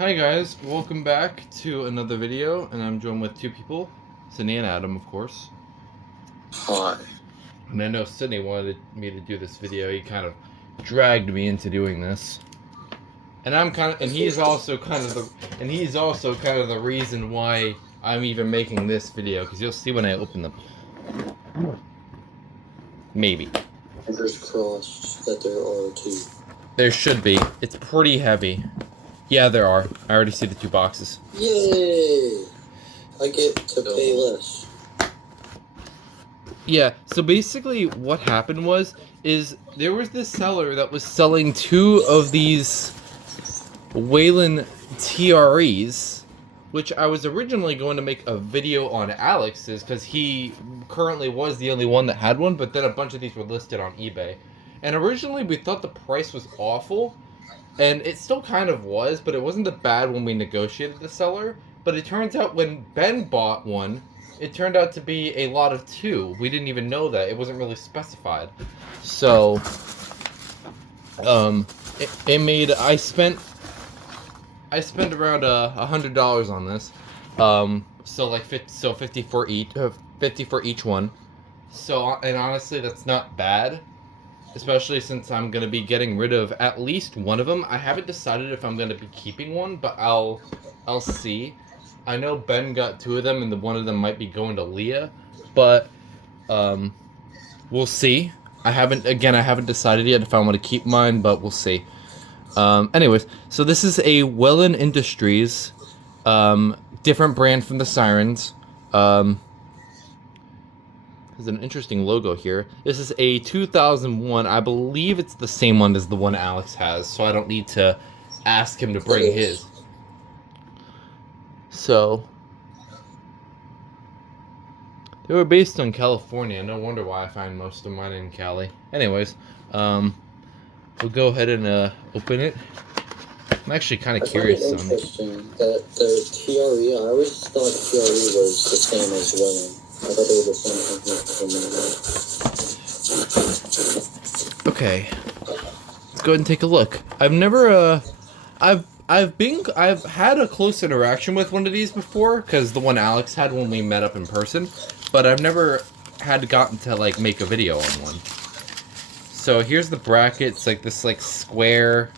Hi guys, welcome back to another video, and I'm joined with two people, Sydney and Adam, of course. Hi. And I know Sydney wanted me to do this video. He kind of dragged me into doing this, and he's also kind of the reason why I'm even making this video, because you'll see when I open them. Maybe. Fingers crossed that there are two. There should be. It's pretty heavy. Yeah, there are. I already see the two boxes. Yay! I get to pay less. Yeah, so basically what happened is there was this seller that was selling two of these Wellen TREs, which I was originally going to make a video on Alex's, because he currently was the only one that had one, but then a bunch of these were listed on eBay. And originally we thought the price was awful, and it still kind of was, but it wasn't that bad when we negotiated the seller. But it turns out when Ben bought one, it turned out to be a lot of two. We didn't even know that. It wasn't really specified. So, I spent around $100 on this. So 50 for each one. So, and honestly, that's not bad. Especially since I'm going to be getting rid of at least one of them. I haven't decided if I'm going to be keeping one, but I'll see. I know Ben got two of them, and one of them might be going to Leah, but we'll see. I haven't decided yet if I want to keep mine, but we'll see. Anyways, so this is a Wellen Industries, different brand from the Sirens. There's an interesting logo here. This is a 2001. I believe it's the same one as the one Alex has, so I don't need to ask him to bring his. So, they were based in California. No wonder why I find most of mine in Cali. Anyways, we'll go ahead and open it. I'm actually kind of curious. It's interesting that the TRE, I always thought TRE was the same as Wellen. I thought they were the same company. Okay, let's go ahead and take a look. I've had a close interaction with one of these before, because the one Alex had when we met up in person, but I've never had gotten to like make a video on one. So here's the bracket. It's like this square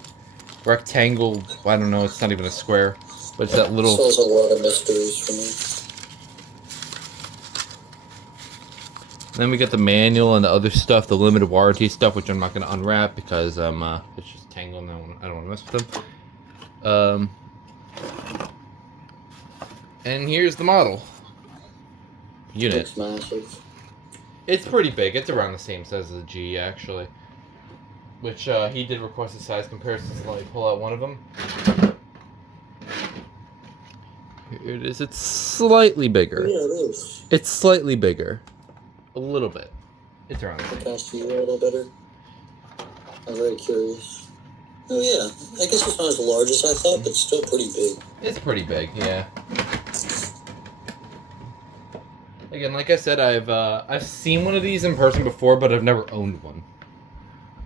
rectangle. I don't know. It's not even a square, but it's that little. Solves a lot of mysteries for me. Then we got the manual and the other stuff, the limited warranty stuff, which I'm not going to unwrap because it's just tangled and I don't want to mess with them. And here's the model unit. It's massive. It's pretty big. It's around the same size as the G, actually. Which he did request a size comparison, so let me pull out one of them. Here it is. It's slightly bigger. Yeah, it is. It's slightly bigger. A little bit. It's around the same. Past you a little better. I'm very curious. Oh yeah, I guess it's not as large as I thought, but still pretty big. It's pretty big, yeah. Again, like I said, I've seen one of these in person before, but I've never owned one.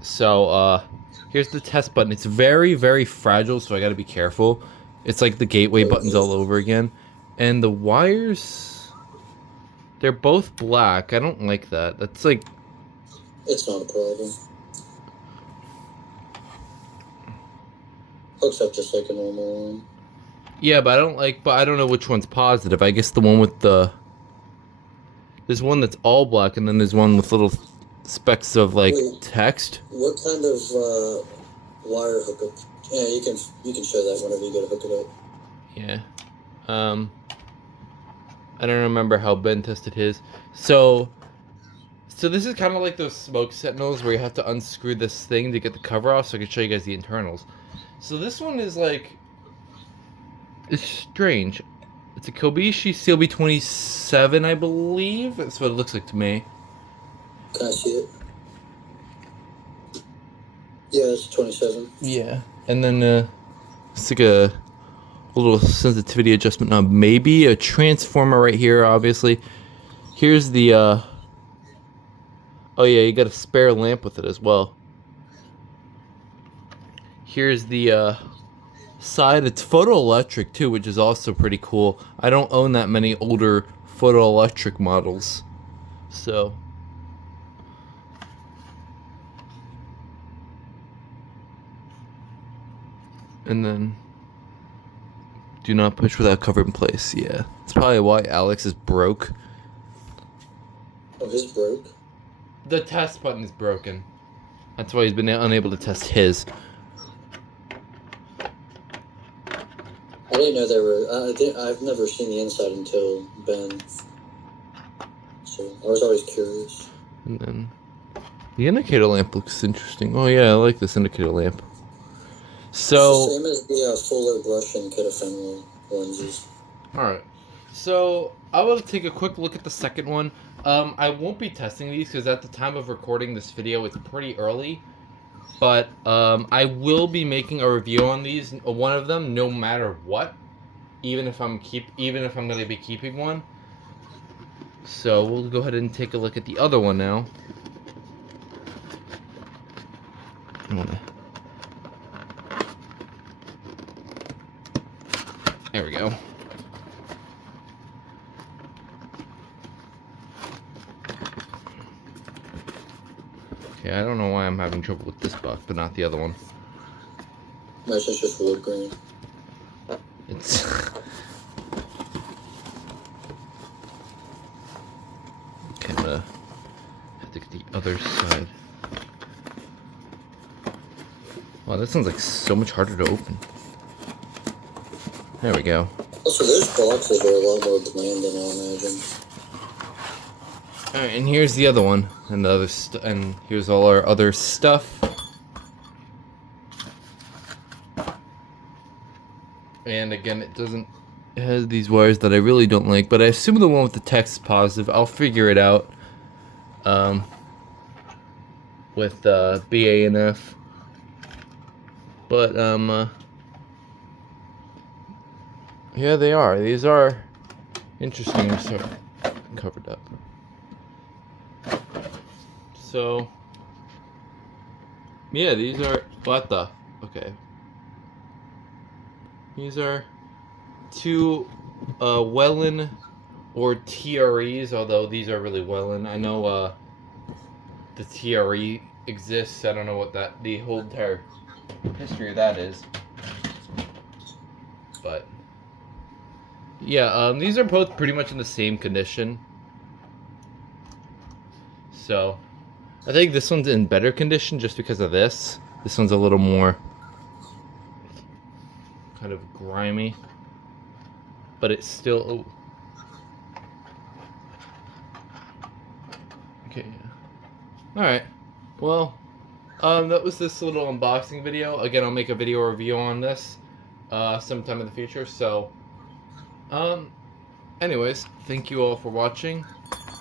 So here's the test button. It's very, very fragile, so I got to be careful. It's like the gateway buttons all over again, and the wires. They're both black. I don't like that. That's like... It's not a problem. Hooks up just like a normal one. Yeah, but I don't know which one's positive. I guess the one with the... There's one that's all black, and then there's one with little specks of, text. What kind of wire hookup? Yeah, you can show that whenever you go to hook it up. Yeah. I don't remember how Ben tested his. So this is kind of like those smoke sentinels where you have to unscrew this thing to get the cover off, so I can show you guys the internals. So this one is it's strange. It's a Kobayashi CLB 27, I believe. That's what it looks like to me. Can I see it? Yeah, it's 27. Yeah. And then it's like a little sensitivity adjustment knob, maybe a transformer right here. Obviously, here's the oh yeah, you got a spare lamp with it as well. Here's the side, it's photoelectric too, which is also pretty cool. I don't own that many older photoelectric models, so. And then, do not push without cover in place. Yeah, it's probably why Alex is broke. Oh, his broke? The test button is broken. That's why he's been unable to test his. I didn't know there were. I've never seen the inside until Ben. So I was always curious. And then the indicator lamp looks interesting. Oh yeah, I like this indicator lamp. So It's the same as the Fuller brush and Cetaphil lenses. Alright. So I will take a quick look at the second one. I won't be testing these because at the time of recording this video it's pretty early. But I will be making a review on these, one of them, no matter what. Even if I'm going to be keeping one. So we'll go ahead and take a look at the other one now. There we go. Okay, I don't know why I'm having trouble with this box, but not the other one. Mine's just wood grain. It's okay, I'm gonna have to get the other side. Wow, this one's like so much harder to open. There we go. Also, those boxes are a lot more bland than I imagine. Alright, and here's the other one, and the other and here's all our other stuff. And again, it has these wires that I really don't like, but I assume the one with the text is positive. I'll figure it out. With BA&F. But yeah, they are. These are interesting. I'm sorry, covered up. So yeah, these are okay. These are two Wellen or TREs, although these are really Wellen. I know the TRE exists. I don't know what the whole entire history of that is. But yeah, these are both pretty much in the same condition. So I think this one's in better condition just because of this. This one's a little more kind of grimy, but it's still okay. All right, well, that was this little unboxing video. Again, I'll make a video review on this sometime in the future. So anyways, thank you all for watching,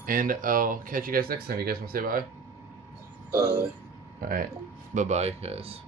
and I'll catch you guys next time. You guys want to say bye? Bye. All right, bye guys.